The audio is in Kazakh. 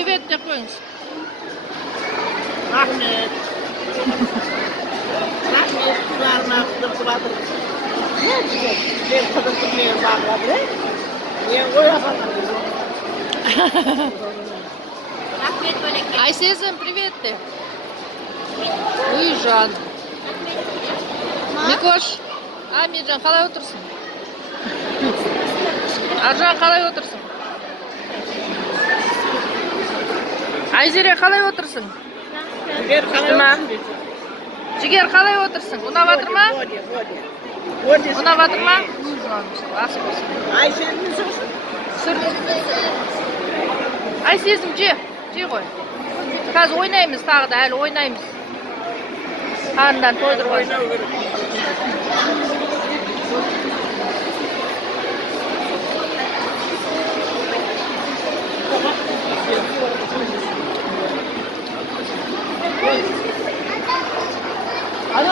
привет деп қойыңыз. Рахмет. Рахмет, қыздарына қыдыртып жатыр. Мен қыдыртып мен бағылап, мен қоя салам. Рахмет, Бөлеке. Айсезім, привет де. Жан. Микош. Миржан, қалай отырсың? Аржан, қалай отырсың? Айзере, қалай отырсың? Жігер, қалай отырсың? Ұнап жатыр ма? Ұнап жатыр ма? Ас болсын. Айсезім Сүр. Айсезім, же ғой. Қазір ойнаймыз тағы да, әлі ойнаймыз. Қарындан тойдырған. Ana,